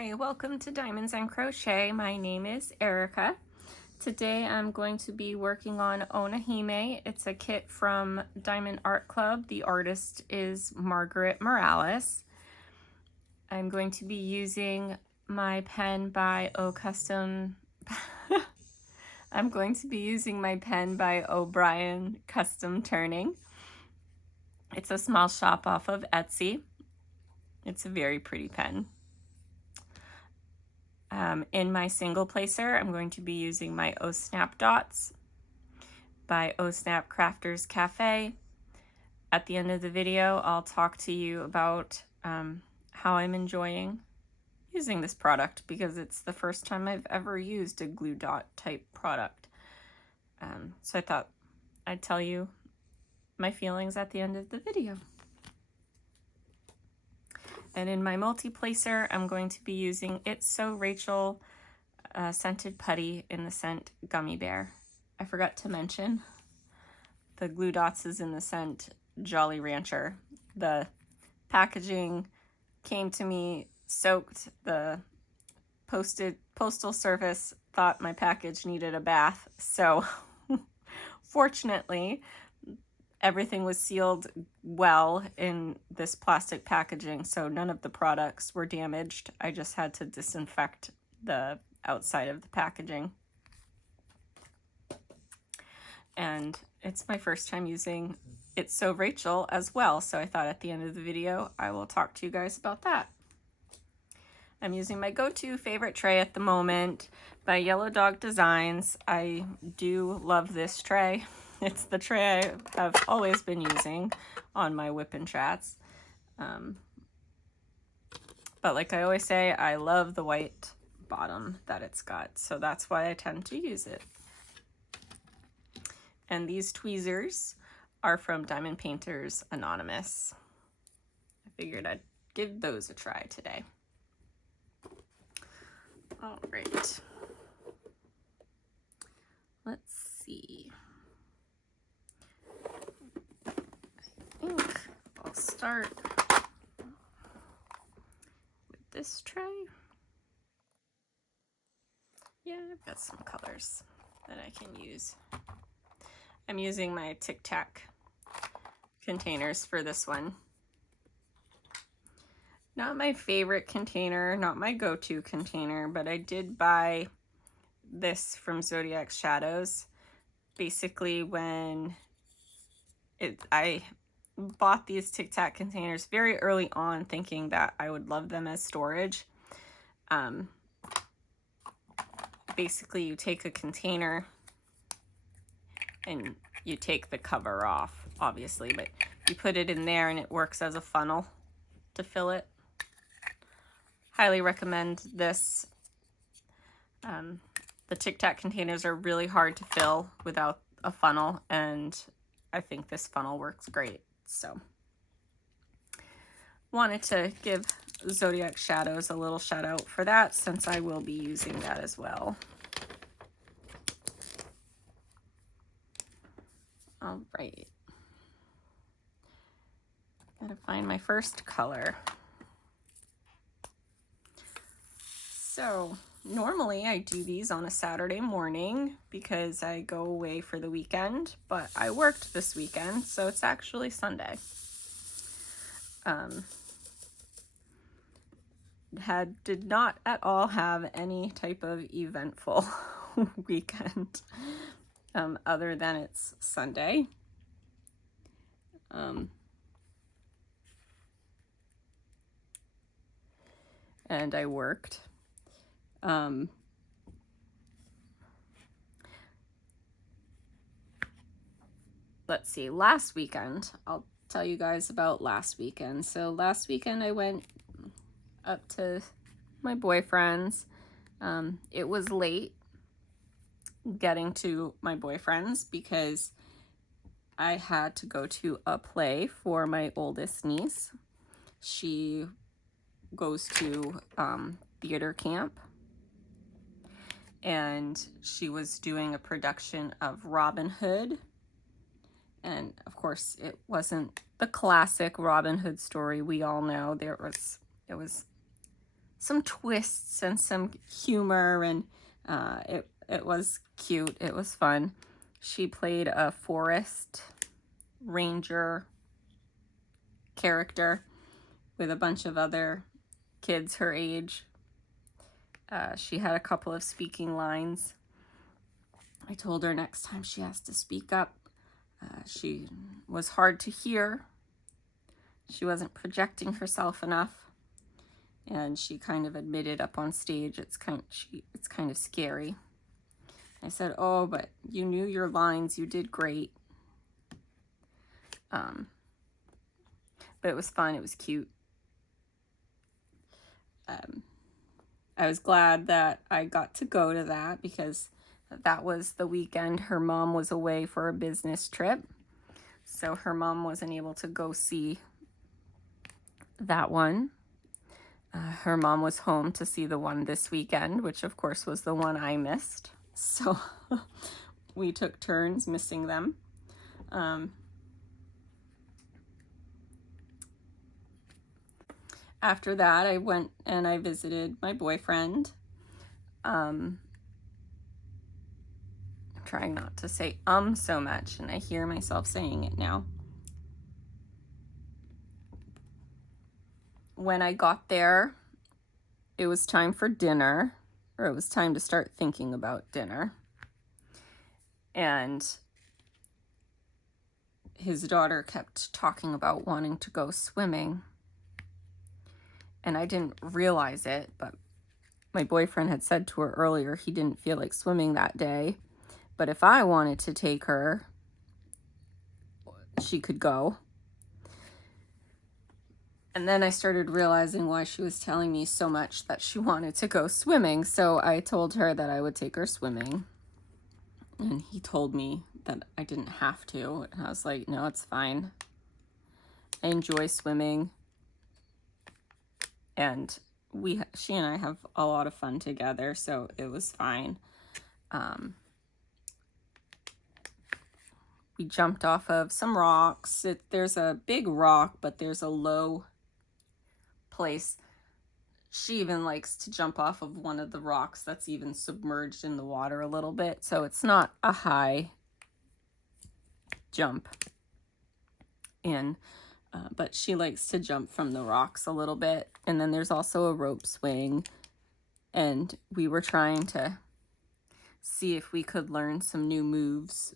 Hi, welcome to Diamonds and Crochet. My name is Erica. Today I'm going to be working on Onihime. It's a kit from Diamond Art Club. The artist is Margaret Morales. I'm going to be using my pen by I'm going to be using my pen by O'Brien Custom Turning. It's a small shop off of Etsy. It's a very pretty pen. In my single placer, I'm going to be using my O Snap Dots by O Snap Crafters Cafe. At the end of the video, I'll talk to you about how I'm enjoying using this product because it's the first time I've ever used a glue dot type product. So I thought I'd tell you my feelings at the end of the video. And in my multi-placer, I'm going to be using It's So Rachel scented putty in the scent Gummy Bear. I forgot to mention the glue dots is in the scent Jolly Rancher. The packaging came to me soaked. The postal service thought my package needed a bath. So fortunately, everything was sealed well in this plastic packaging, so none of the products were damaged. I just had to disinfect the outside of the packaging. And it's my first time using It's So Rachel as well, so I thought at the end of the video I will talk to you guys about that. I'm using my go-to favorite tray at the moment by Yellow Dog Designs. I do love this tray. It's the tray I have always been using on my WIP and chats. But like I always say, I love the white bottom that it's got, so that's why I tend to use it. And these tweezers are from Diamond Painters Anonymous. I figured I'd give those a try today. All right. Let's see. I think I'll start with this tray. Yeah, I've got some colors that I can use. I'm using my Tic Tac containers for this one. Not my favorite container, not my go-to container, but I did buy this from Zodiac Shadows. Basically, when I bought these Tic Tac containers very early on thinking that I would love them as storage. Basically, you take a container and you take the cover off, obviously, but you put it in there and it works as a funnel to fill it. Highly recommend this. The Tic Tac containers are really hard to fill without a funnel, and I think this funnel works great. So wanted to give Zodiac Shadows a little shout out for that, since I will be using that as well. All right. Gotta find my first color. So normally I do these on a Saturday morning because I go away for the weekend, but I worked this weekend, so it's actually Sunday. Did not at all have any type of eventful weekend, other than it's Sunday. And I worked. Let's see, last weekend, I'll tell you guys about last weekend. So last weekend I went up to my boyfriend's. It was late getting to my boyfriend's because I had to go to a play for my oldest niece. She goes to theater camp, and she was doing a production of Robin Hood. And of course, it wasn't the classic Robin Hood story we all know. It was some twists and some humor, and it was cute. It was fun. She played a forest ranger character with a bunch of other kids her age. She had a couple of speaking lines. I told her next time she has to speak up. She was hard to hear. She wasn't projecting herself enough. And she kind of admitted up on stage it's kind of scary. I said, "Oh, but you knew your lines. You did great." But it was fun. It was cute. I was glad that I got to go to that because that was the weekend her mom was away for a business trip. So her mom wasn't able to go see that one. Her mom was home to see the one this weekend, which of course was the one I missed. So we took turns missing them. After that, I went and I visited my boyfriend. I'm trying not to say so much, and I hear myself saying it now. When I got there, it was time for dinner, or it was time to start thinking about dinner. And his daughter kept talking about wanting to go swimming. And I didn't realize it, but my boyfriend had said to her earlier he didn't feel like swimming that day. But if I wanted to take her, she could go. And then I started realizing why she was telling me so much that she wanted to go swimming. So I told her that I would take her swimming. And he told me that I didn't have to. And I was like, no, it's fine. I enjoy swimming. And she and I have a lot of fun together, so it was fine. We jumped off of some rocks. There's a big rock, but there's a low place. She even likes to jump off of one of the rocks that's even submerged in the water a little bit, so it's not a high jump in. But she likes to jump from the rocks a little bit. And then there's also a rope swing. And we were trying to see if we could learn some new moves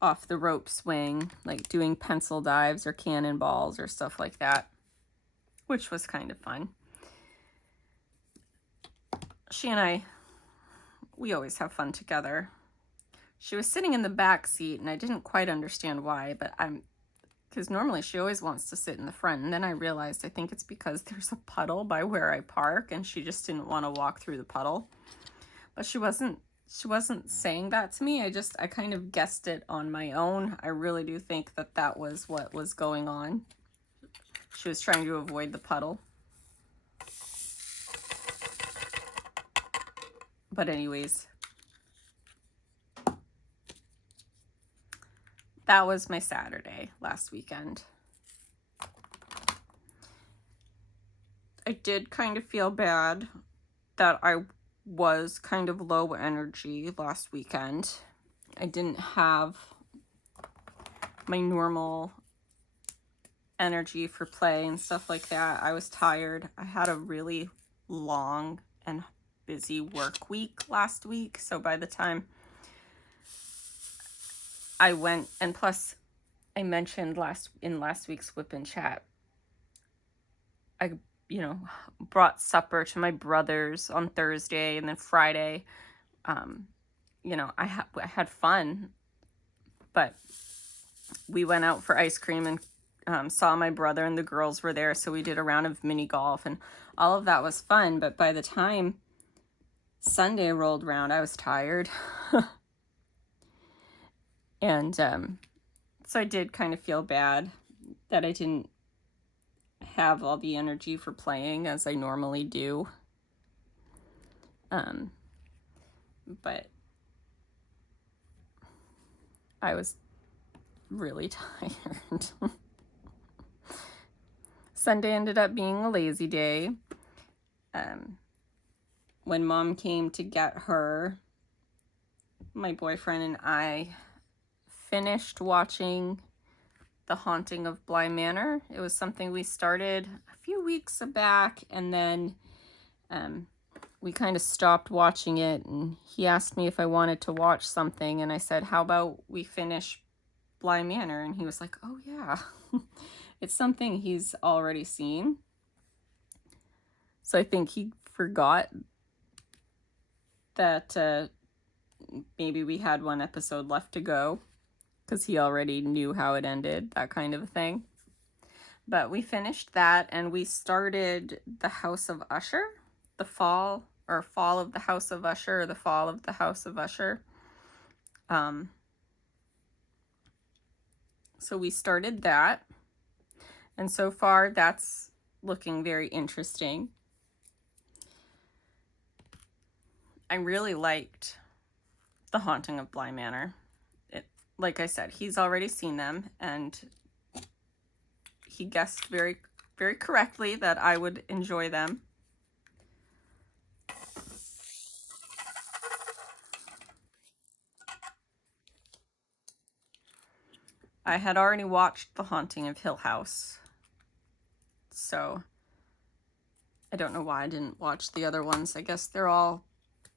off the rope swing, like doing pencil dives or cannonballs or stuff like that, which was kind of fun. She and I, we always have fun together. She was sitting in the back seat, and I didn't quite understand why, but because normally she always wants to sit in the front. And then I realized I think it's because there's a puddle by where I park and she just didn't want to walk through the puddle. But she wasn't saying that to me. I kind of guessed it on my own. I really do think that was what was going on. She was trying to avoid the puddle. But anyways, that was my Saturday last weekend. I did kind of feel bad that I was kind of low energy last weekend. I didn't have my normal energy for play and stuff like that. I was tired. I had a really long and busy work week last week. So by the time I went, and plus I mentioned in last week's WIP and chat, I brought supper to my brother's on Thursday, and then Friday, I had fun, but we went out for ice cream and saw my brother, and the girls were there, so we did a round of mini golf, and all of that was fun. But by the time Sunday rolled around, I was tired. And so I did kind of feel bad that I didn't have all the energy for playing as I normally do. But I was really tired. Sunday ended up being a lazy day. When Mom came to get her, my boyfriend and I finished watching The Haunting of Bly Manor. It was something we started a few weeks back, and then we kind of stopped watching it, and he asked me if I wanted to watch something, and I said, how about we finish Bly Manor? And he was like, oh yeah. It's something he's already seen. So I think he forgot that maybe we had one episode left to go, because he already knew how it ended, that kind of a thing. But we finished that, and we started The House of Usher, the fall of the House of Usher, or the fall of the House of Usher. So we started that, and so far that's looking very interesting. I really liked The Haunting of Bly Manor. Like I said, he's already seen them, and he guessed very, very correctly that I would enjoy them. I had already watched The Haunting of Hill House, so I don't know why I didn't watch the other ones. I guess they're all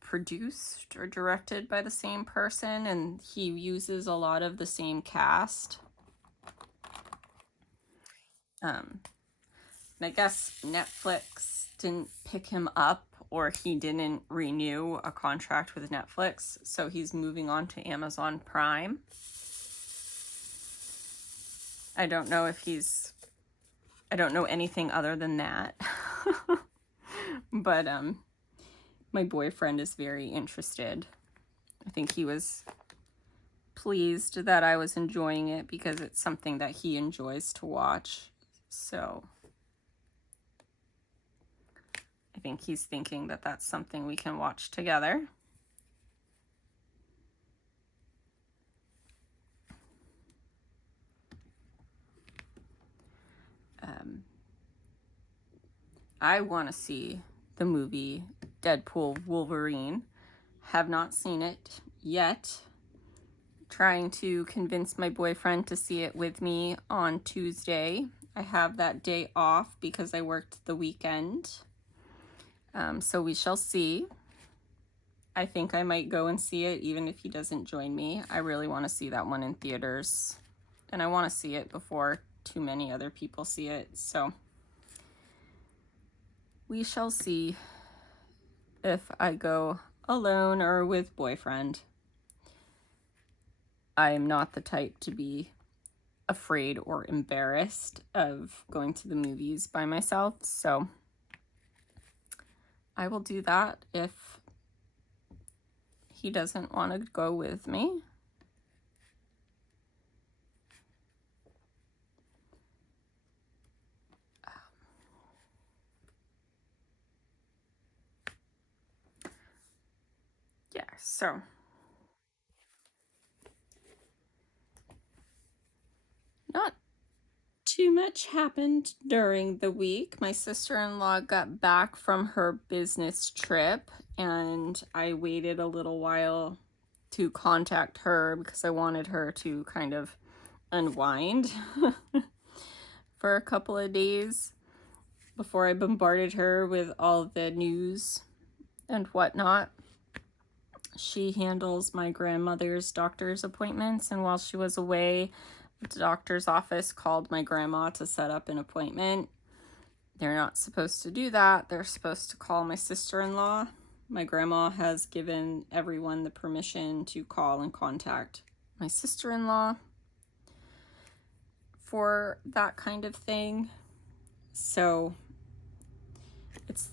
produced or directed by the same person, and he uses a lot of the same cast. And I guess Netflix didn't pick him up, or he didn't renew a contract with Netflix, so he's moving on to Amazon Prime. I don't know anything other than that. But my boyfriend is very interested. I think he was pleased that I was enjoying it, because it's something that he enjoys to watch. So I think he's thinking that that's something we can watch together. I want to see the movie Deadpool Wolverine. Have not seen it yet. Trying to convince my boyfriend to see it with me on Tuesday. I have that day off because I worked the weekend. So we shall see. I think I might go and see it even if he doesn't join me. I really want to see that one in theaters. And I want to see it before too many other people see it. So we shall see if I go alone or with boyfriend. I am not the type to be afraid or embarrassed of going to the movies by myself, so I will do that if he doesn't want to go with me. Yeah, so not too much happened during the week. My sister-in-law got back from her business trip, and I waited a little while to contact her because I wanted her to kind of unwind for a couple of days before I bombarded her with all the news and whatnot. She handles my grandmother's doctor's appointments, and while she was away, the doctor's office called my grandma to set up an appointment. They're not supposed to do that. They're supposed to call my sister-in-law. My grandma has given everyone the permission to call and contact my sister-in-law for that kind of thing. So it's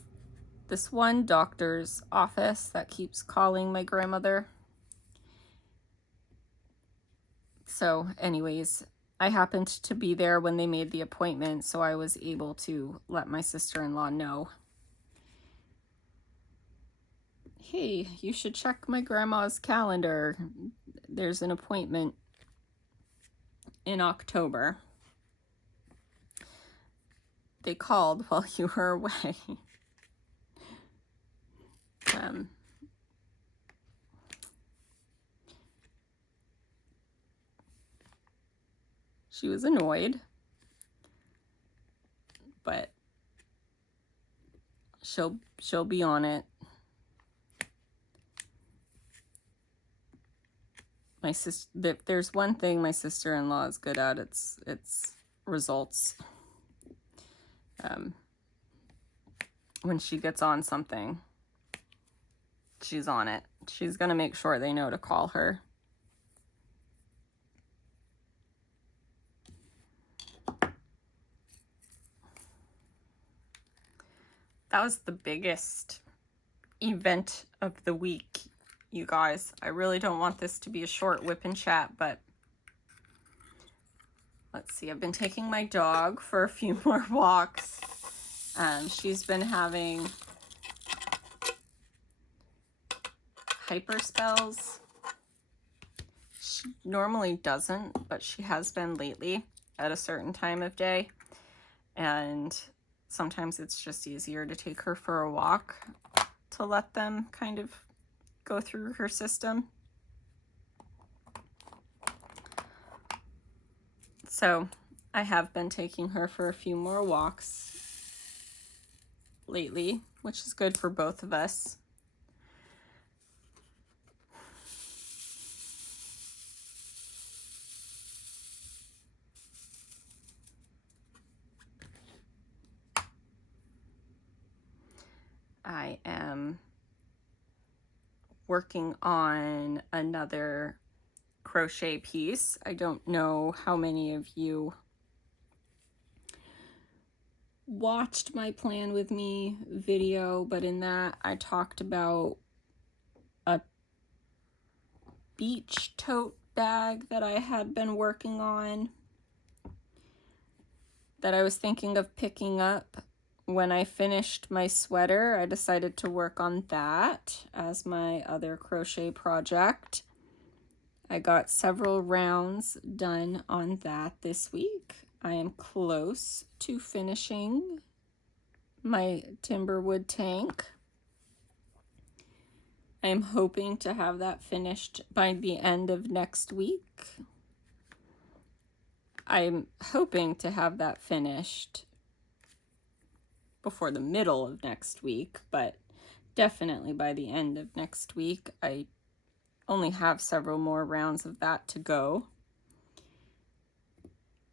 this one doctor's office that keeps calling my grandmother. So anyways, I happened to be there when they made the appointment, so I was able to let my sister-in-law know, hey, you should check my grandma's calendar. There's an appointment in October. They called while you were away. She was annoyed, but she'll be on it. My sister, there's one thing my sister-in-law is good at. It's results. When she gets on something, she's on it. She's gonna make sure they know to call her. That was the biggest event of the week, you guys. I really don't want this to be a short whip and chat, but let's see. I've been taking my dog for a few more walks. She's been having hyper spells. She normally doesn't, but she has been lately at a certain time of day. And sometimes it's just easier to take her for a walk to let them kind of go through her system. So I have been taking her for a few more walks lately, which is good for both of us. I am working on another crochet piece. I don't know how many of you watched my plan with me video, but in that I talked about a beach tote bag that I had been working on that I was thinking of picking up. When I finished my sweater, I decided to work on that as my other crochet project. I got several rounds done on that this week. I am close to finishing my timberwood tank. I am hoping to have that finished by the end of next week. I'm hoping to have that finished before the middle of next week, but definitely by the end of next week. I only have several more rounds of that to go.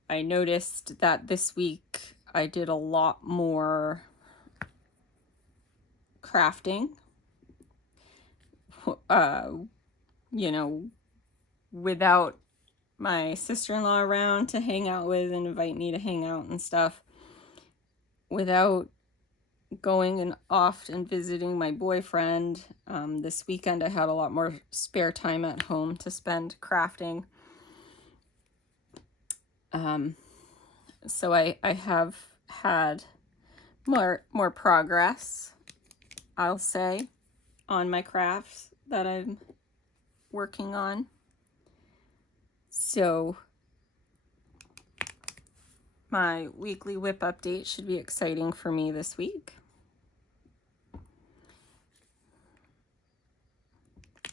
I noticed that this week I did a lot more crafting. You know, without my sister-in-law around to hang out with and invite me to hang out and stuff. Without going and off and visiting my boyfriend. This weekend I had a lot more spare time at home to spend crafting. So I have had more progress, I'll say, on my crafts that I'm working on. So my weekly WIP update should be exciting for me this week.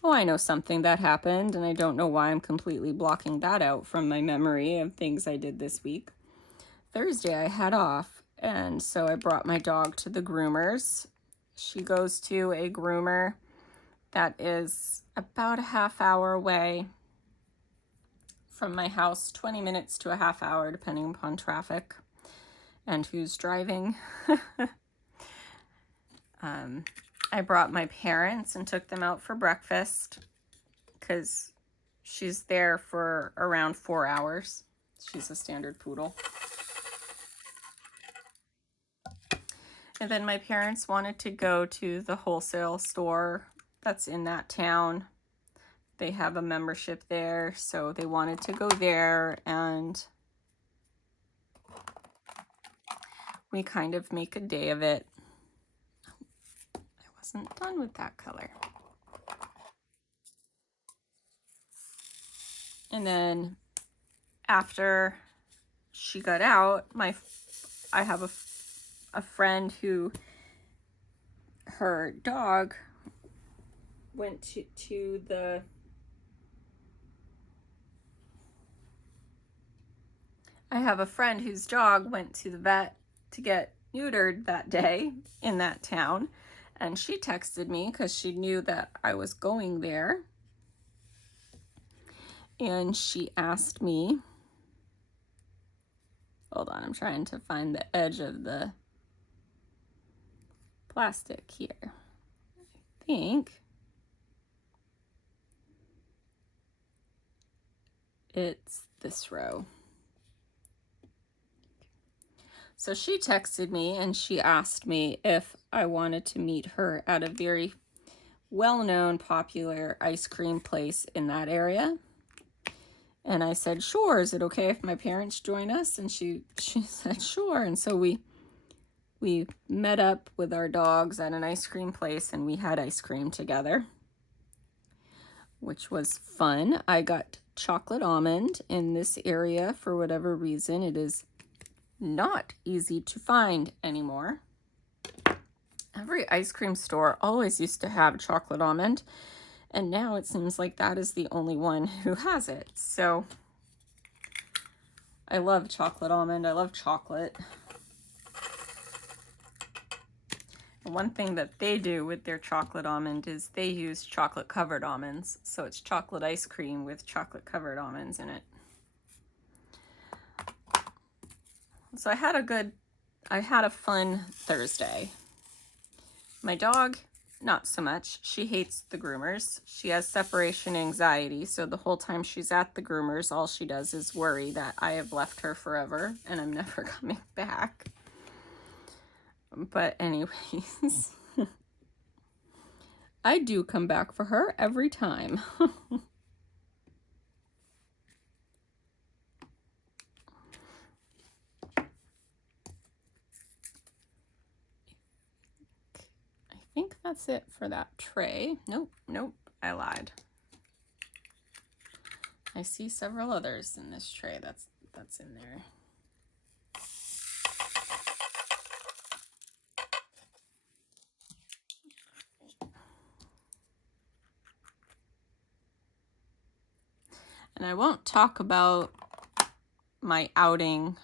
Oh, I know something that happened, and I don't know why I'm completely blocking that out from my memory of things I did this week. Thursday I had off, and so I brought my dog to the groomers. She goes to a groomer that is about a half hour away from my house, 20 minutes to a half hour, depending upon traffic and who's driving. I brought my parents and took them out for breakfast because she's there for around 4 hours. She's a standard poodle. And then my parents wanted to go to the wholesale store that's in that town. They have a membership there, so they wanted to go there, and we kind of make a day of it. I wasn't done with that color. And then after she got out, I have a friend who, her dog went to the I have a friend whose dog went to the vet to get neutered that day in that town, and she texted me because she knew that I was going there, and she asked me, hold on, I'm trying to find the edge of the plastic here. I think it's this row. So she texted me and she asked me if I wanted to meet her at a very well-known, popular ice cream place in that area. And I said, sure, is it okay if my parents join us? And she said, sure. And so we met up with our dogs at an ice cream place and we had ice cream together, which was fun. I got chocolate almond in this area for whatever reason. It is not easy to find anymore. Every ice cream store always used to have chocolate almond, and now it seems like that is the only one who has it. So I love chocolate almond. I love chocolate. And one thing that they do with their chocolate almond is they use chocolate covered almonds. So it's chocolate ice cream with chocolate covered almonds in it. So I had a fun Thursday. My dog, not so much. She hates the groomers. She has separation anxiety, so the whole time she's at the groomers, all she does is worry that I have left her forever and I'm never coming back. But anyways, I do come back for her every time. I think that's it for that tray. Nope, I lied. I see several others in this tray that's in there. And I won't talk about my outing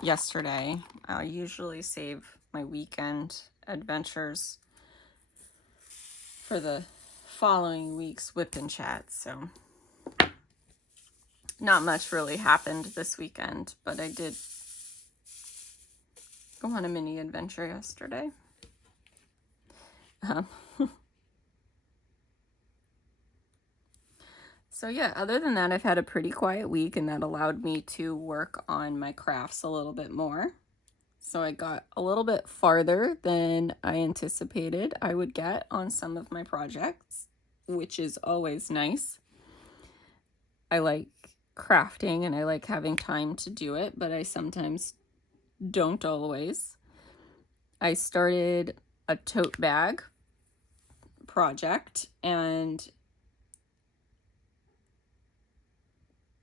yesterday. I usually save my weekend adventures for the following week's WIP and chat, so not much really happened this weekend, but I did go on a mini adventure yesterday. So yeah, other than that, I've had a pretty quiet week, and that allowed me to work on my crafts a little bit more. So I got a little bit farther than I anticipated I would get on some of my projects, which is always nice. I like crafting and I like having time to do it, but I sometimes don't always. I started a tote bag project, and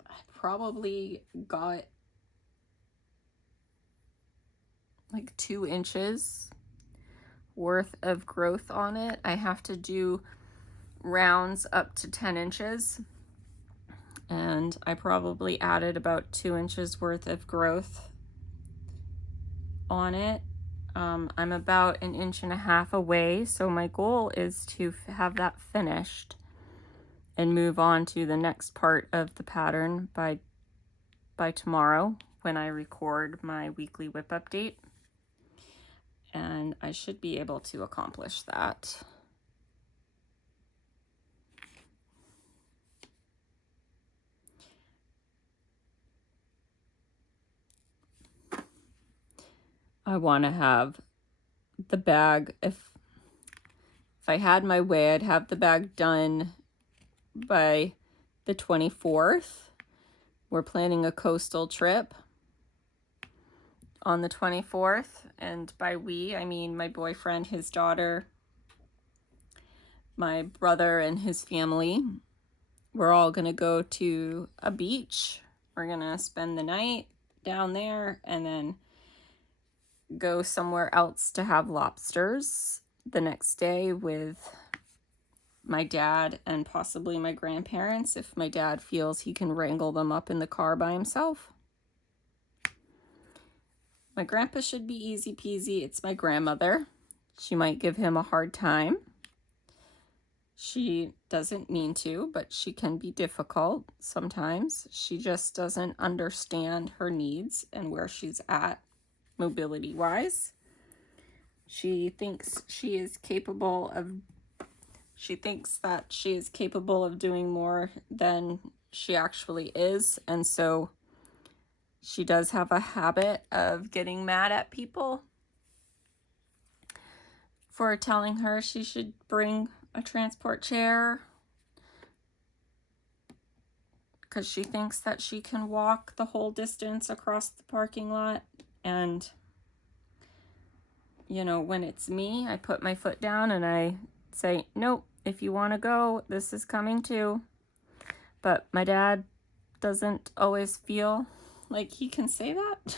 I probably got like 2 inches worth of growth on it. I have to do rounds up to 10 inches, and I probably added about 2 inches worth of growth on it. I'm about 1.5 inches away, so my goal is to have that finished and move on to the next part of the pattern by tomorrow when I record my weekly WIP update. And I should be able to accomplish that. I want to have the bag, if I had my way, I'd have the bag done by the 24th. We're planning a coastal trip on the 24th, and by we, I mean my boyfriend, his daughter, my brother, and his family. We're all gonna go to a beach. We're gonna spend the night down there and then go somewhere else to have lobsters the next day with my dad and possibly my grandparents if my dad feels he can wrangle them up in the car by himself. My grandpa should be easy peasy. It's my grandmother. She might give him a hard time. She doesn't mean to, but she can be difficult sometimes. She just doesn't understand her needs and where she's at mobility-wise. She thinks that she is capable of doing more than she actually is, and so she does have a habit of getting mad at people for telling her she should bring a transport chair because she thinks that she can walk the whole distance across the parking lot. And, you know, when it's me, I put my foot down and I say, nope, if you want to go, this is coming too. But my dad doesn't always feel like he can say that.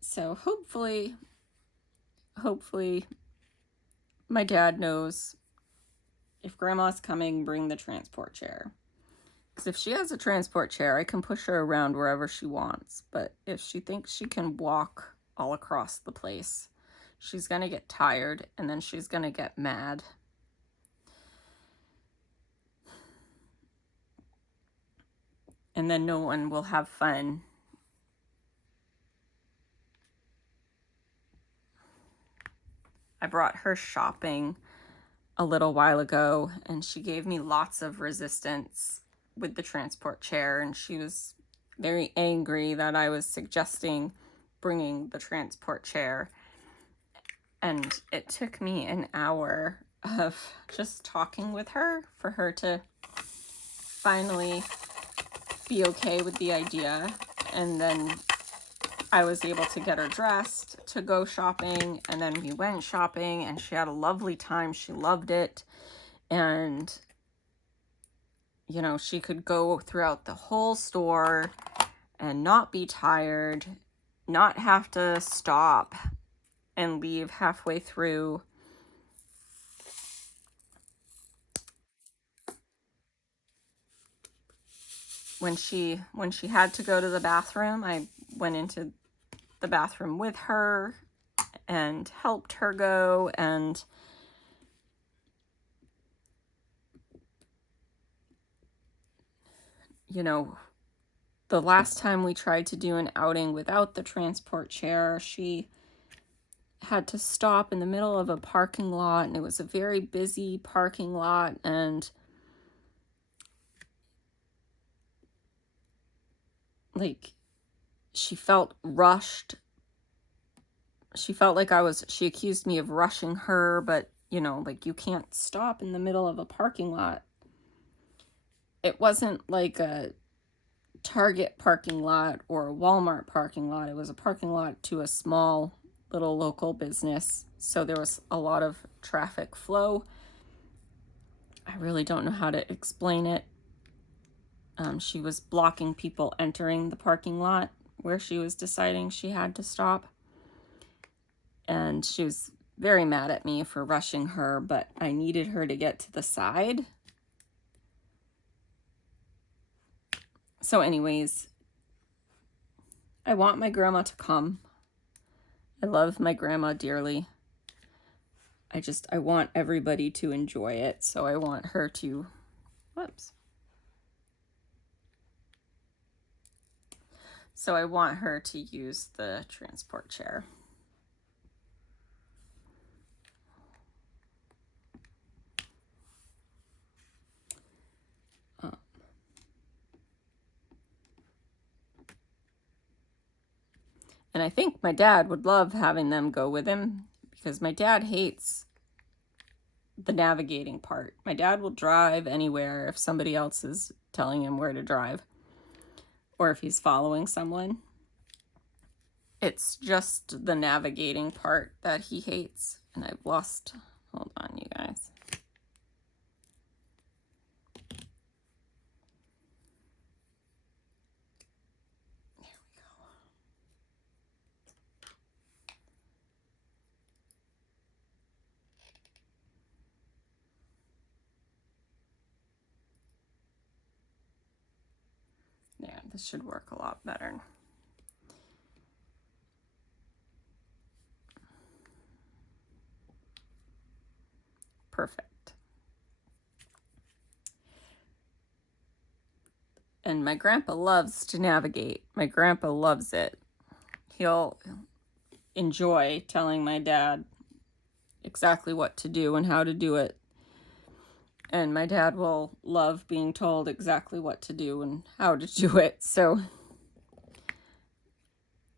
So hopefully my dad knows if grandma's coming, bring the transport chair. Because if she has a transport chair, I can push her around wherever she wants. But if she thinks she can walk all across the place, she's going to get tired and then she's going to get mad. And then no one will have fun. I brought her shopping a little while ago and she gave me lots of resistance with the transport chair, and she was very angry that I was suggesting bringing the transport chair. And it took me an hour of just talking with her for her to finally be okay with the idea. And then I was able to get her dressed to go shopping, and then we went shopping and she had a lovely time. She loved it. And, you know, she could go throughout the whole store and not be tired, not have to stop and leave halfway through. When she had to go to the bathroom, I went into the bathroom with her and helped her go. And you know, the last time we tried to do an outing without the transport chair, she had to stop in the middle of a parking lot, and it was a very busy parking lot, and like she felt rushed. She felt like she accused me of rushing her, but you know, like, you can't stop in the middle of a parking lot. It wasn't like a Target parking lot or a Walmart parking lot. It was a parking lot to a small little local business. So there was a lot of traffic flow. I really don't know how to explain it. She was blocking people entering the parking lot where she was deciding she had to stop. And she was very mad at me for rushing her, but I needed her to get to the side. So anyways, I want my grandma to come. I love my grandma dearly. I want everybody to enjoy it. So I want her to, So I want her to use the transport chair. And I think my dad would love having them go with him, because my dad hates the navigating part. My dad will drive anywhere if somebody else is telling him where to drive, or if he's following someone. It's just the navigating part that he hates. And I've lost, hold on, you guys. There we go. This should work a lot better. Perfect. And my grandpa loves to navigate. My grandpa loves it. He'll enjoy telling my dad exactly what to do and how to do it. And my dad will love being told exactly what to do and how to do it. So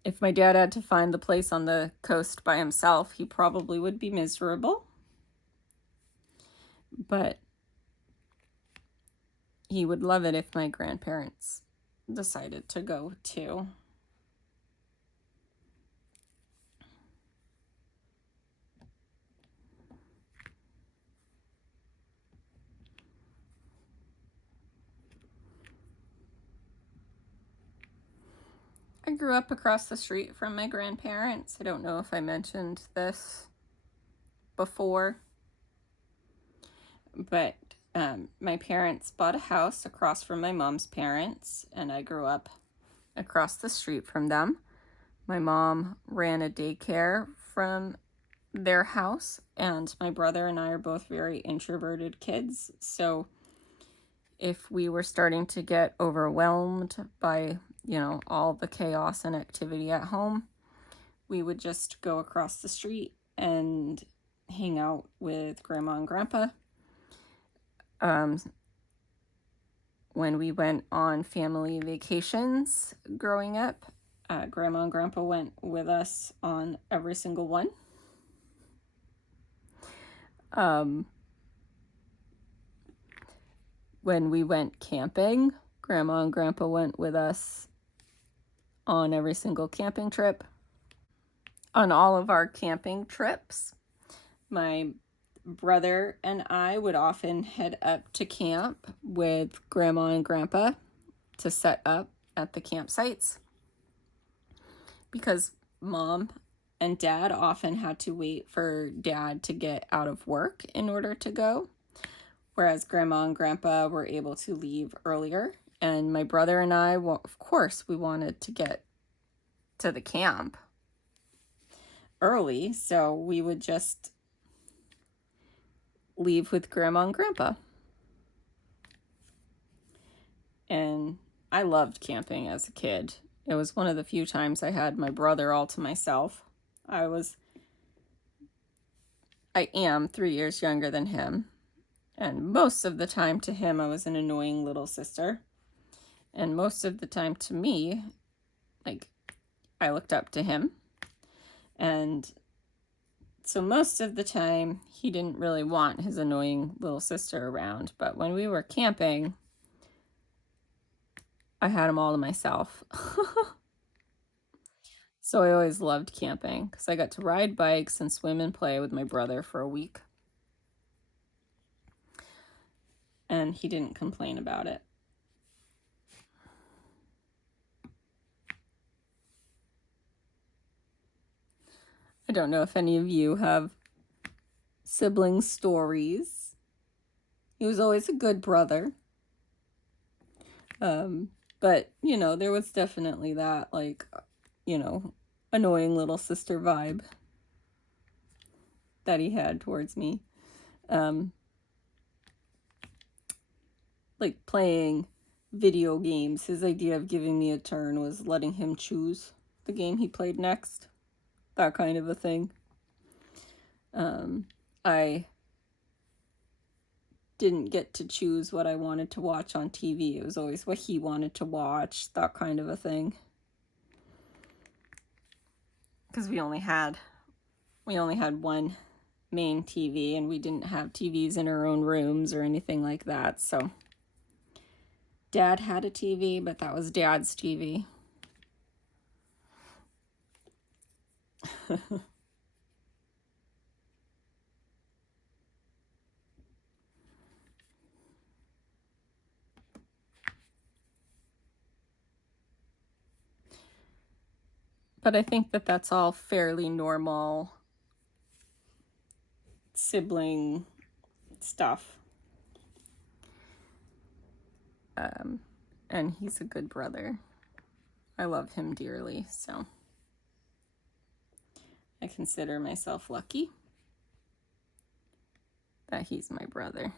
if my dad had to find the place on the coast by himself, he probably would be miserable. But he would love it if my grandparents decided to go too. I grew up across the street from my grandparents. I don't know if I mentioned this before, but my parents bought a house across from my mom's parents, and I grew up across the street from them. My mom ran a daycare from their house, and my brother and I are both very introverted kids, so if we were starting to get overwhelmed by, all the chaos and activity at home, we would just go across the street and hang out with Grandma and Grandpa. When we went on family vacations growing up, Grandma and Grandpa went with us on every single one. When we went camping, Grandma and Grandpa went with us on every single camping trip. On all of our camping trips, my brother and I would often head up to camp with Grandma and Grandpa to set up at the campsites, because Mom and Dad often had to wait for Dad to get out of work in order to go, whereas Grandma and Grandpa were able to leave earlier. And my brother and I, of course, we wanted to get to the camp early, so we would just leave with Grandma and Grandpa. And I loved camping as a kid. It was one of the few times I had my brother all to myself. I am 3 years younger than him, and most of the time to him I was an annoying little sister, and most of the time to me, I looked up to him, and so most of the time he didn't really want his annoying little sister around. But when we were camping, I had him all to myself. So I always loved camping because I got to ride bikes and swim and play with my brother for a week. And he didn't complain about it. I don't know if any of you have sibling stories. He was always a good brother. But, there was definitely that, annoying little sister vibe that he had towards me. Like playing video games, his idea of giving me a turn was letting him choose the game he played next. That kind of a thing. I didn't get to choose what I wanted to watch on TV. It was always what he wanted to watch, that kind of a thing. Because we only had one main TV, and we didn't have TVs in our own rooms or anything like that. So Dad had a TV, but that was Dad's TV. But I think that that's all fairly normal sibling stuff. and he's a good brother. I love him dearly, so I consider myself lucky that he's my brother.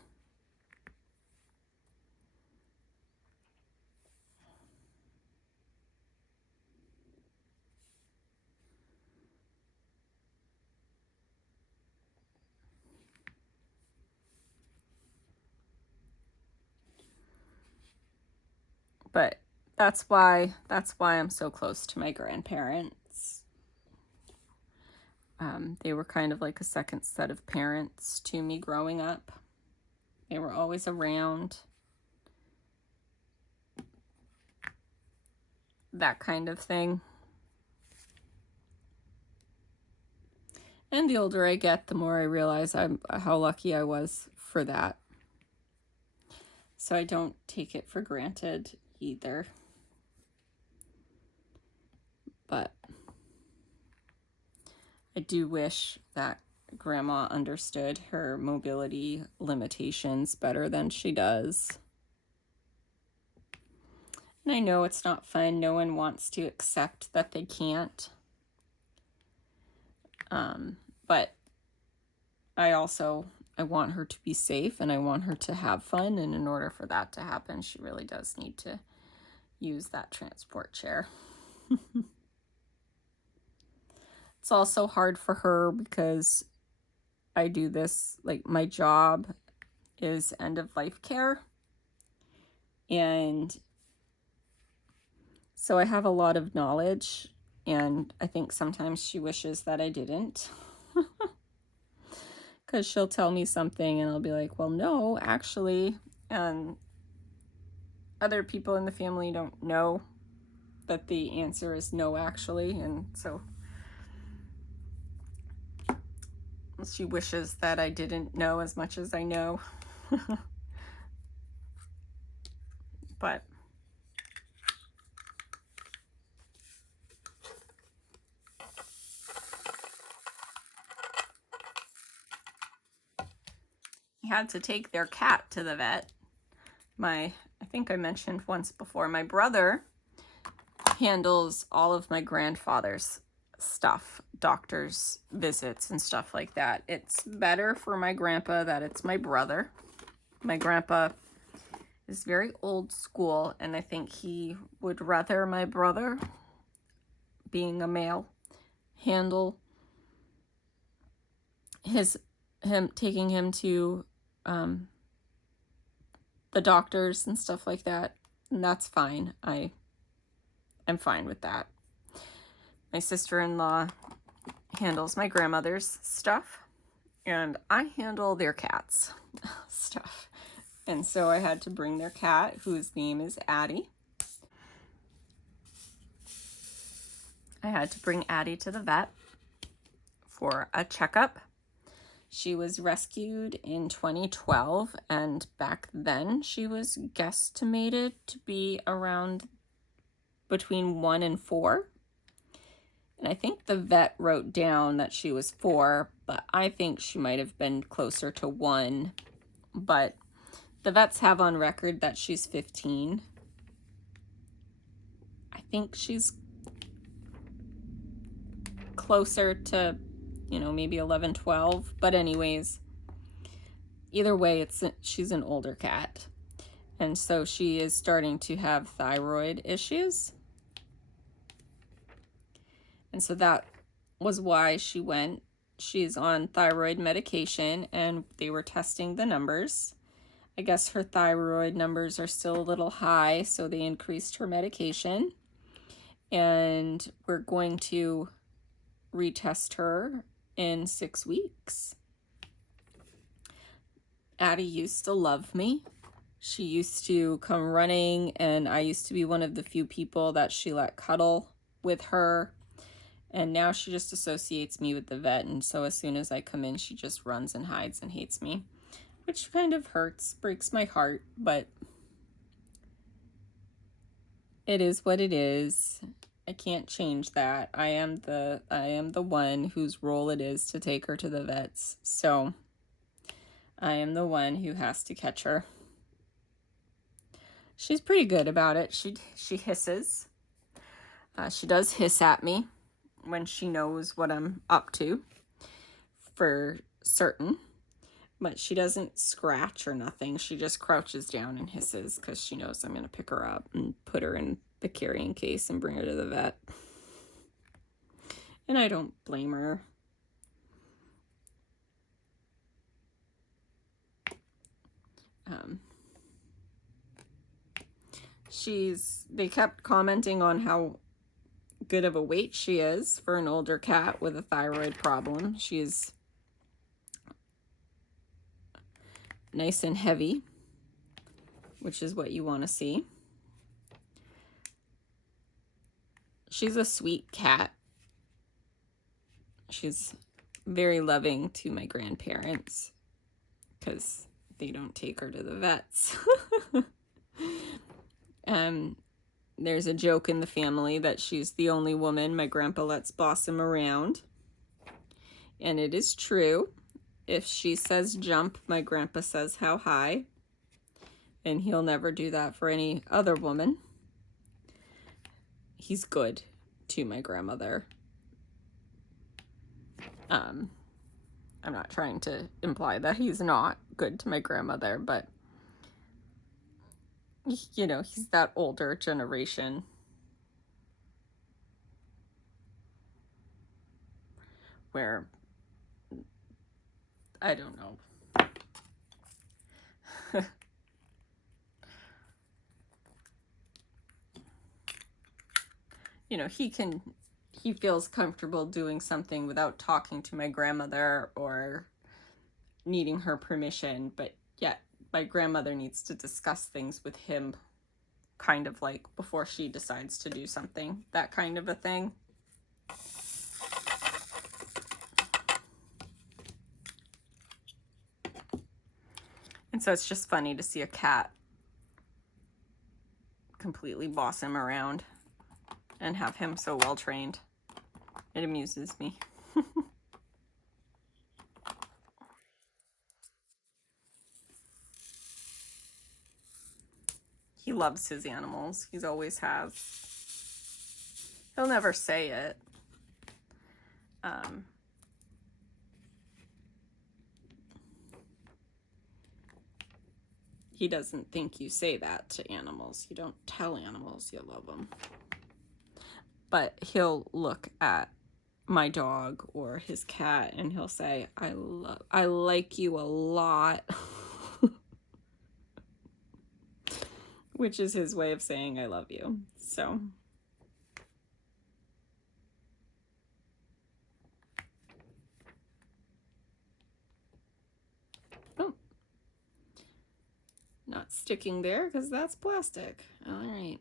But that's why I'm so close to my grandparents. They were kind of like a second set of parents to me growing up. They were always around. That kind of thing. And the older I get, the more I realize how lucky I was for that. So I don't take it for granted either. But I do wish that Grandma understood her mobility limitations better than she does. And I know it's not fun. No one wants to accept that they can't. But I want her to be safe, and I want her to have fun. And in order for that to happen, she really does need to use that transport chair. It's also hard for her because I do this, like my job is end of life care. And so I have a lot of knowledge, and I think sometimes she wishes that I didn't. Because she'll tell me something and I'll be like, well, no, actually. And other people in the family don't know that the answer is no, actually. And so she wishes that I didn't know as much as I know. But I had to take their cat to the vet. I think I mentioned once before, my brother handles all of my grandfather's stuff, doctor's visits and stuff like that. It's better for my grandpa that it's my brother. My grandpa is very old school, and I think he would rather my brother, being a male, handle taking him to the doctors and stuff like that. And that's fine. I'm fine with that. My sister-in-law handles my grandmother's stuff, and I handle their cat's stuff. And so I had to bring their cat, whose name is Addie. I had to bring Addie to the vet for a checkup. She was rescued in 2012, and back then she was guesstimated to be around between 1 and 4. And I think the vet wrote down that she was 4, but I think she might have been closer to 1. But the vets have on record that she's 15. I think she's closer to, maybe 11, 12. But anyways, either way, she's an older cat. And so she is starting to have thyroid issues. And so that was why she went. She's on thyroid medication, and they were testing the numbers. I guess her thyroid numbers are still a little high, so they increased her medication. And we're going to retest her in 6 weeks. Addie used to love me. She used to come running, and I used to be one of the few people that she let cuddle with her. And now she just associates me with the vet, and so as soon as I come in, she just runs and hides and hates me, which kind of hurts, breaks my heart, but it is what it is. I can't change that. I am the one whose role it is to take her to the vets, so I am the one who has to catch her. She's pretty good about it. She hisses. She does hiss at me when she knows what I'm up to, for certain. But she doesn't scratch or nothing. She just crouches down and hisses because she knows I'm going to pick her up and put her in the carrying case and bring her to the vet. And I don't blame her. They kept commenting on how good of a weight she is for an older cat with a thyroid problem. She's nice and heavy, which is what you want to see. She's a sweet cat. She's very loving to my grandparents because they don't take her to the vets. There's a joke in the family that she's the only woman my grandpa lets boss him around. And it is true. If she says jump, my grandpa says how high. And he'll never do that for any other woman. He's good to my grandmother. I'm not trying to imply that he's not good to my grandmother, but you know, he's that older generation. Where, I don't know. You know, he feels comfortable doing something without talking to my grandmother or needing her permission, but yet my grandmother needs to discuss things with him, kind of like before she decides to do something, that kind of a thing. And so it's just funny to see a cat completely boss him around and have him so well trained. It amuses me. He loves his animals. He's always has. He'll never say it. He doesn't think you say that to animals. You don't tell animals you love them. But he'll look at my dog or his cat and he'll say, I like you a lot. Which is his way of saying I love you. So not sticking there because that's plastic. All right.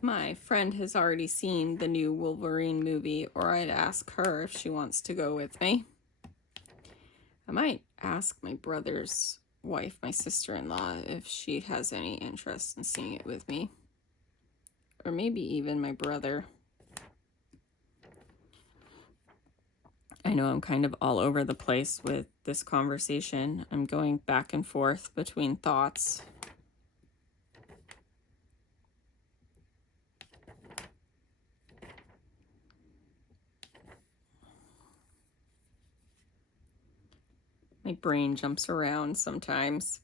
My friend has already seen the new Wolverine movie, or I'd ask her if she wants to go with me. I might ask my brother's wife, my sister-in-law, if she has any interest in seeing it with me. Or maybe even my brother. I know I'm kind of all over the place with this conversation. I'm going back and forth between thoughts. My brain jumps around sometimes.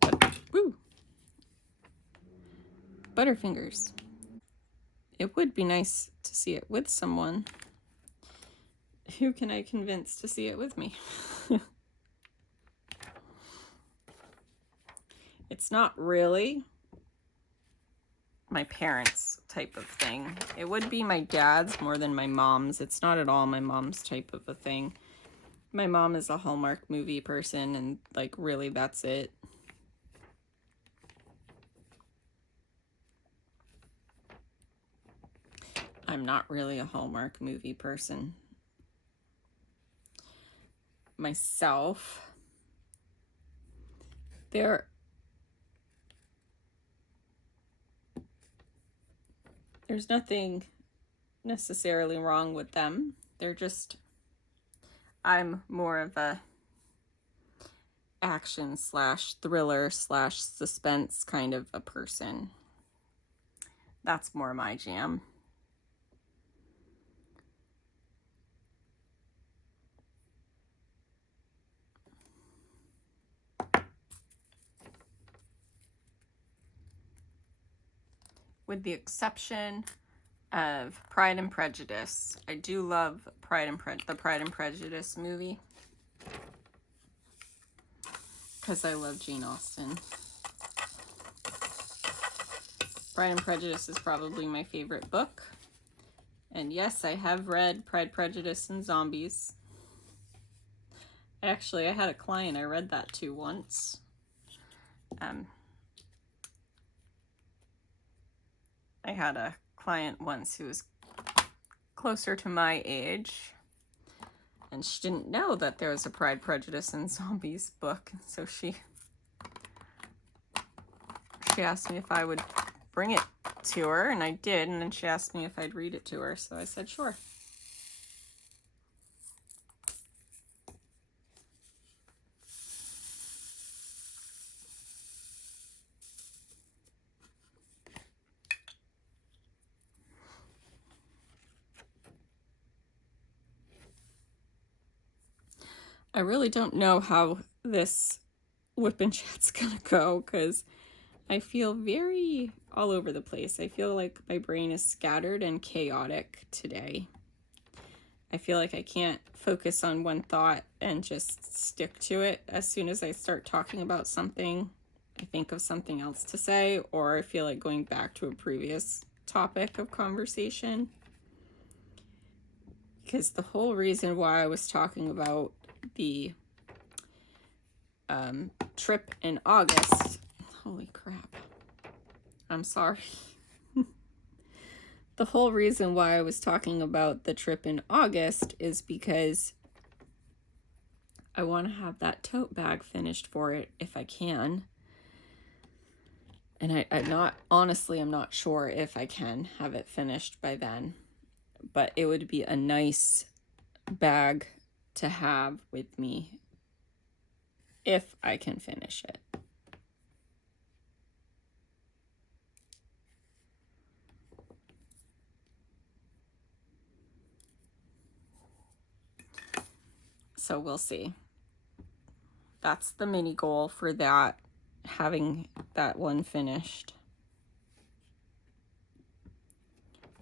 But, woo! Butterfingers. It would be nice to see it with someone. Who can I convince to see it with me? It's not really my parents' type of thing. It would be my dad's more than my mom's. It's not at all my mom's type of a thing. My mom is a Hallmark movie person, and like really that's it. I'm not really a Hallmark movie person myself. There's nothing necessarily wrong with them. They're just, I'm more of a action slash thriller slash suspense kind of a person. That's more my jam. With the exception of Pride and Prejudice. I do love the Pride and Prejudice movie because I love Jane Austen. Pride and Prejudice is probably my favorite book. And yes, I have read Pride, Prejudice, and Zombies. Actually, I had a client I read that to once. I had a client once who was closer to my age, and she didn't know that there was a Pride, Prejudice, and Zombies book. So she asked me if I would bring it to her, and I did, and then she asked me if I'd read it to her, so I said sure. I really don't know how this whip and chat's gonna go, because I feel very all over the place. I feel like my brain is scattered and chaotic today. I feel like I can't focus on one thought and just stick to it. As soon as I start talking about something, I think of something else to say, or I feel like going back to a previous topic of conversation. Because the whole reason why I was talking about the trip in August, holy crap, I'm sorry. The whole reason why I was talking about the trip in August is because I want to have that tote bag finished for it if I can. And I'm not sure if I can have it finished by then, but it would be a nice bag to have with me if I can finish it. So we'll see. That's the mini goal for that, having that one finished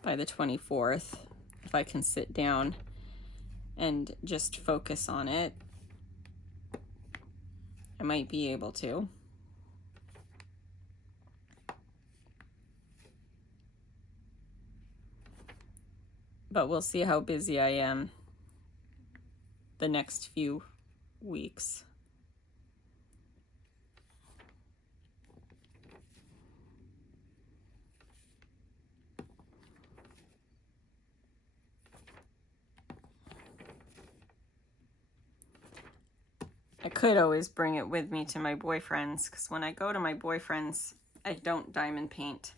by the 24th. If I can sit down and just focus on it, I might be able to. But we'll see how busy I am the next few weeks. I could always bring it with me to my boyfriend's, because when I go to my boyfriend's, I don't diamond paint.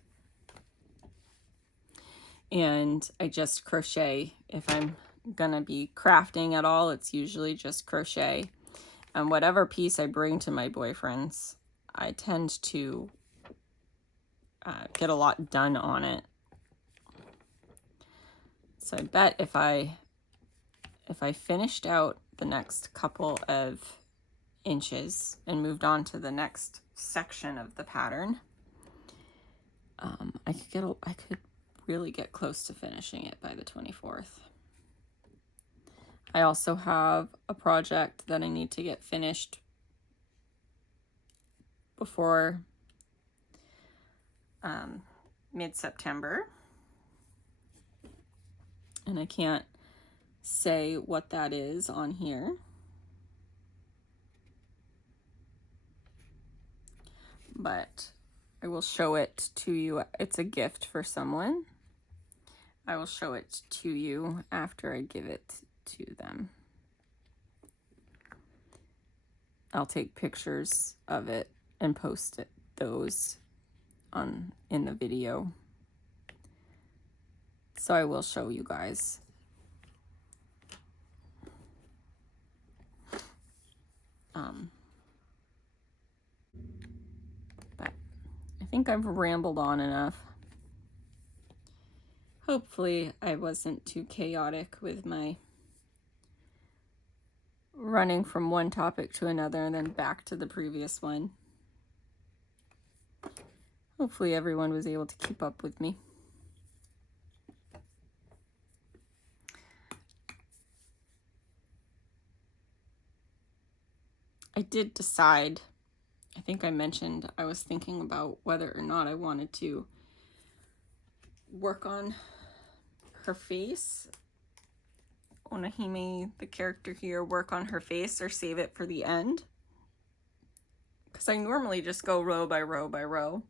And I just crochet. If I'm gonna be crafting at all, it's usually just crochet. And whatever piece I bring to my boyfriend's, I tend to get a lot done on it. So I bet if I finished out the next couple of inches and moved on to the next section of the pattern, I could really get close to finishing it by the 24th. I also have a project that I need to get finished before mid-September, and I can't say what that is on here, but I will show it to you. It's a gift for someone. I will show it to you after I give it to them. I'll take pictures of it and post those in the video. So I will show you guys. But I think I've rambled on enough. Hopefully I wasn't too chaotic with my running from one topic to another and then back to the previous one. Hopefully everyone was able to keep up with me. I did decide, I think I mentioned I was thinking about whether or not I wanted to work on her face. Onihime, the character here, work on her face or save it for the end. Because I normally just go row by row by row.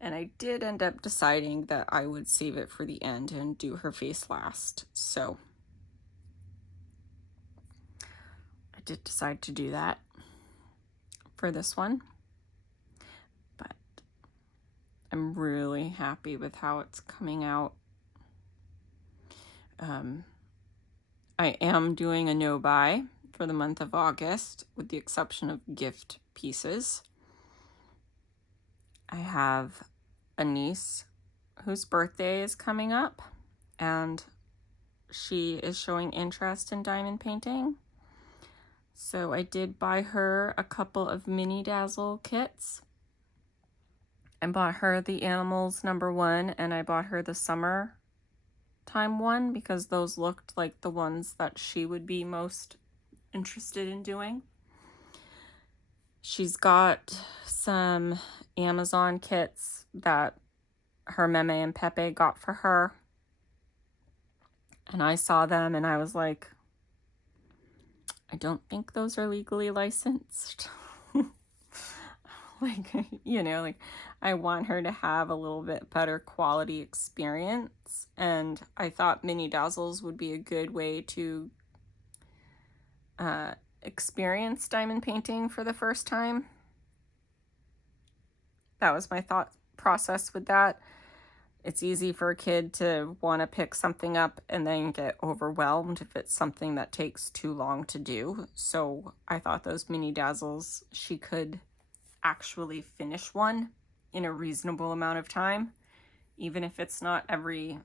And I did end up deciding that I would save it for the end and do her face last. So I did decide to do that for this one. But I'm really happy with how it's coming out. I am doing a no-buy for the month of August, with the exception of gift pieces. I have a niece whose birthday is coming up, and she is showing interest in diamond painting. So I did buy her a couple of mini dazzle kits. I bought her the animals #1, and I bought her the summer time one because those looked like the ones that she would be most interested in doing. She's got some Amazon kits that her Meme and Pepe got for her, and I saw them and I was like, I don't think those are legally licensed. Like, you know, like I want her to have a little bit better quality experience, and I thought mini dazzles would be a good way to experience diamond painting for the first time. That was my thought process with that. It's easy for a kid to want to pick something up and then get overwhelmed if it's something that takes too long to do. So I thought those mini dazzles, she could actually finish one in a reasonable amount of time. Even if it's not every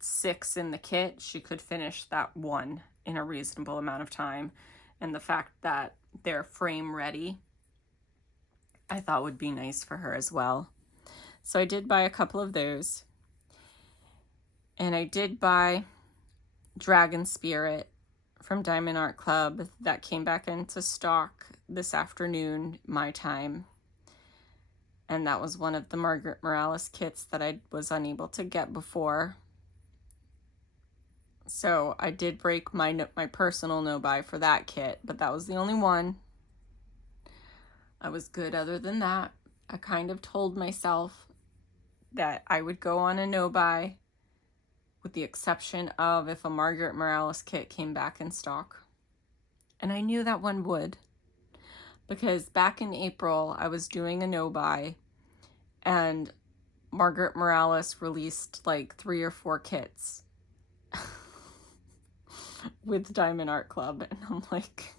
6 in the kit, she could finish that one in a reasonable amount of time. And the fact that they're frame ready, I thought would be nice for her as well. So I did buy a couple of those. And I did buy Dragon Spirit from Diamond Art Club that came back into stock this afternoon, my time. And that was one of the Margaret Morales kits that I was unable to get before. So I did break my personal no-buy for that kit, but that was the only one. I was good other than that. I kind of told myself that I would go on a no-buy with the exception of if a Margaret Morales kit came back in stock. And I knew that one would, because back in April, I was doing a no-buy and Margaret Morales released like 3 or 4 kits with Diamond Art Club. And I'm like,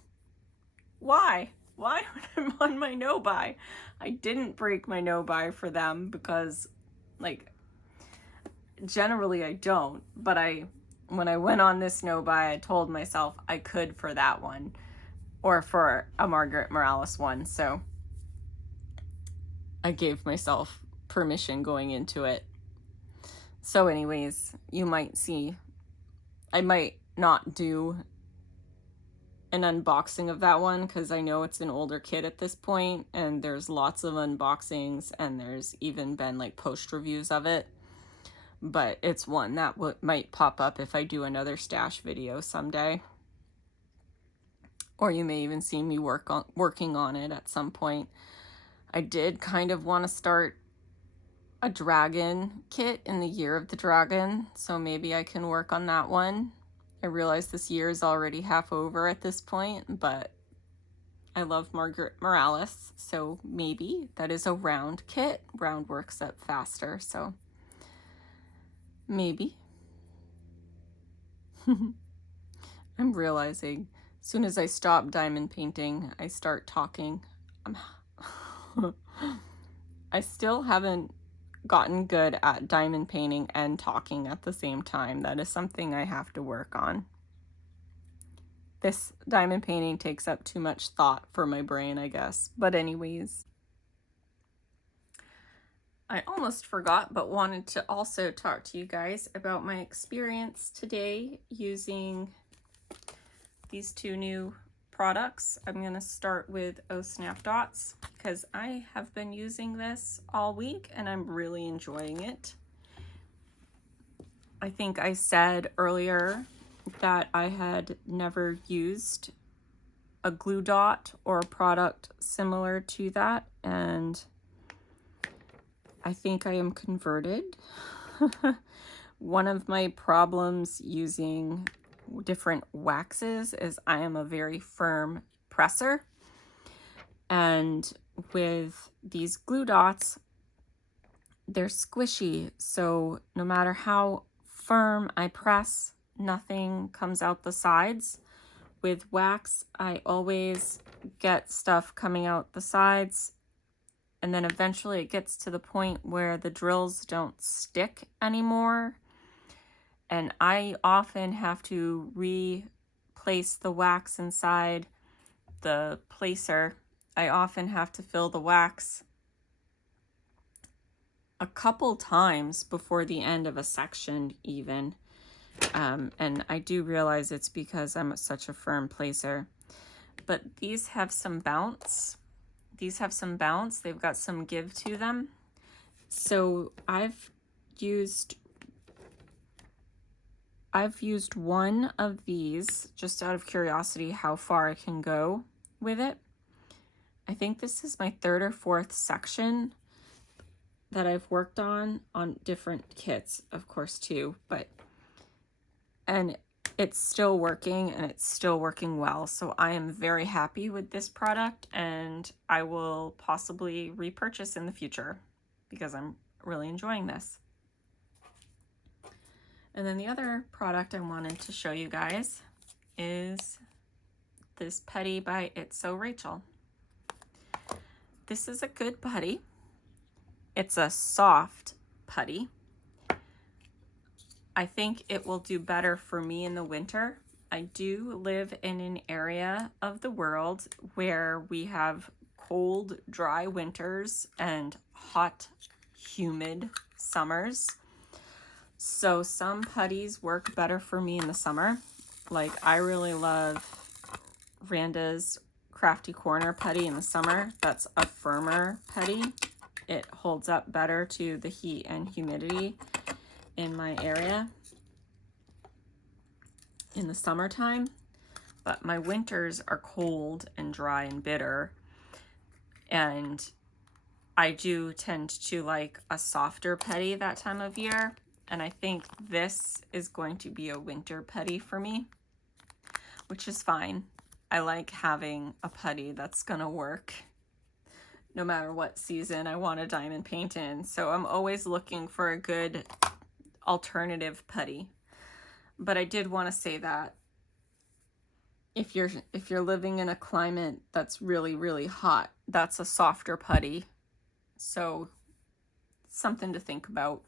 why? Why when I'm on my no-buy? I didn't break my no-buy for them because, like, generally I don't, but when I went on this no-buy, I told myself I could for that one, or for a Margaret Morales one, so I gave myself permission going into it. So anyways, you might see, I might not do an unboxing of that one because I know it's an older kit at this point, and there's lots of unboxings, and there's even been like post reviews of it. But it's one that might pop up if I do another stash video someday. Or you may even see me working on it at some point. I did kind of want to start a dragon kit in the year of the dragon, so maybe I can work on that one. I realize this year is already half over at this point, but I love Margaret Morales, so maybe that is a round kit. Round works up faster, so maybe. I'm realizing as soon as I stop diamond painting, I start talking. I still haven't gotten good at diamond painting and talking at the same time. That is something I have to work on. This diamond painting takes up too much thought for my brain, I guess. But anyways, I almost forgot, but wanted to also talk to you guys about my experience today using these two new products. I'm going to start with Oh Snap Dots because I have been using this all week and I'm really enjoying it. I think I said earlier that I had never used a glue dot or a product similar to that, and I think I am converted. One of my problems using different waxes is I am a very firm presser, and with these glue dots, they're squishy, so no matter how firm I press, nothing comes out the sides. With wax, I always get stuff coming out the sides, and then eventually it gets to the point where the drills don't stick anymore, and I often have to replace the wax inside the placer. I often have to fill the wax a couple times before the end of a section even. And I do realize it's because I'm such a firm placer. But these have some bounce. These have some bounce. They've got some give to them. So I've used one of these just out of curiosity how far I can go with it. I think this is my third or fourth section that I've worked on different kits, of course, too, and it's still working and it's still working well. So I am very happy with this product and I will possibly repurchase in the future because I'm really enjoying this. And then the other product I wanted to show you guys is this putty by It's So Rachel. This is a good putty. It's a soft putty. I think it will do better for me in the winter. I do live in an area of the world where we have cold, dry winters and hot, humid summers. So some putties work better for me in the summer. Like I really love Randa's Crafty Corner putty in the summer. That's a firmer putty. It holds up better to the heat and humidity in my area in the summertime. But my winters are cold and dry and bitter. And I do tend to like a softer putty that time of year. And I think this is going to be a winter putty for me, which is fine. I like having a putty that's gonna work no matter what season I want to diamond paint in. So I'm always looking for a good alternative putty. But I did want to say that if you're living in a climate that's really, really hot, that's a softer putty. So something to think about.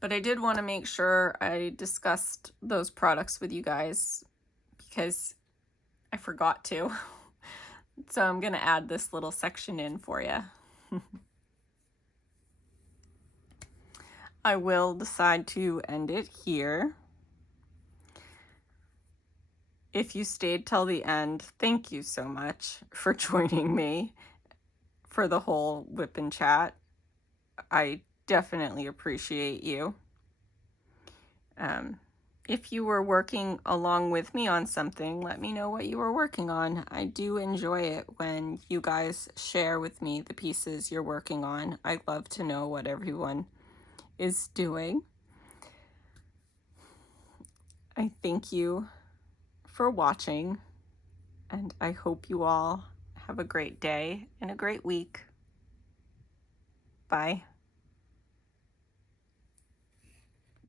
But I did want to make sure I discussed those products with you guys because I forgot to. So I'm going to add this little section in for you. I will decide to end it here. If you stayed till the end, thank you so much for joining me for the whole WIP and chat. I definitely appreciate you. if you were working along with me on something, let me know what you were working on. I do enjoy it when you guys share with me the pieces you're working on. I love to know what everyone is doing. I thank you for watching, and I hope you all have a great day and a great week. Bye.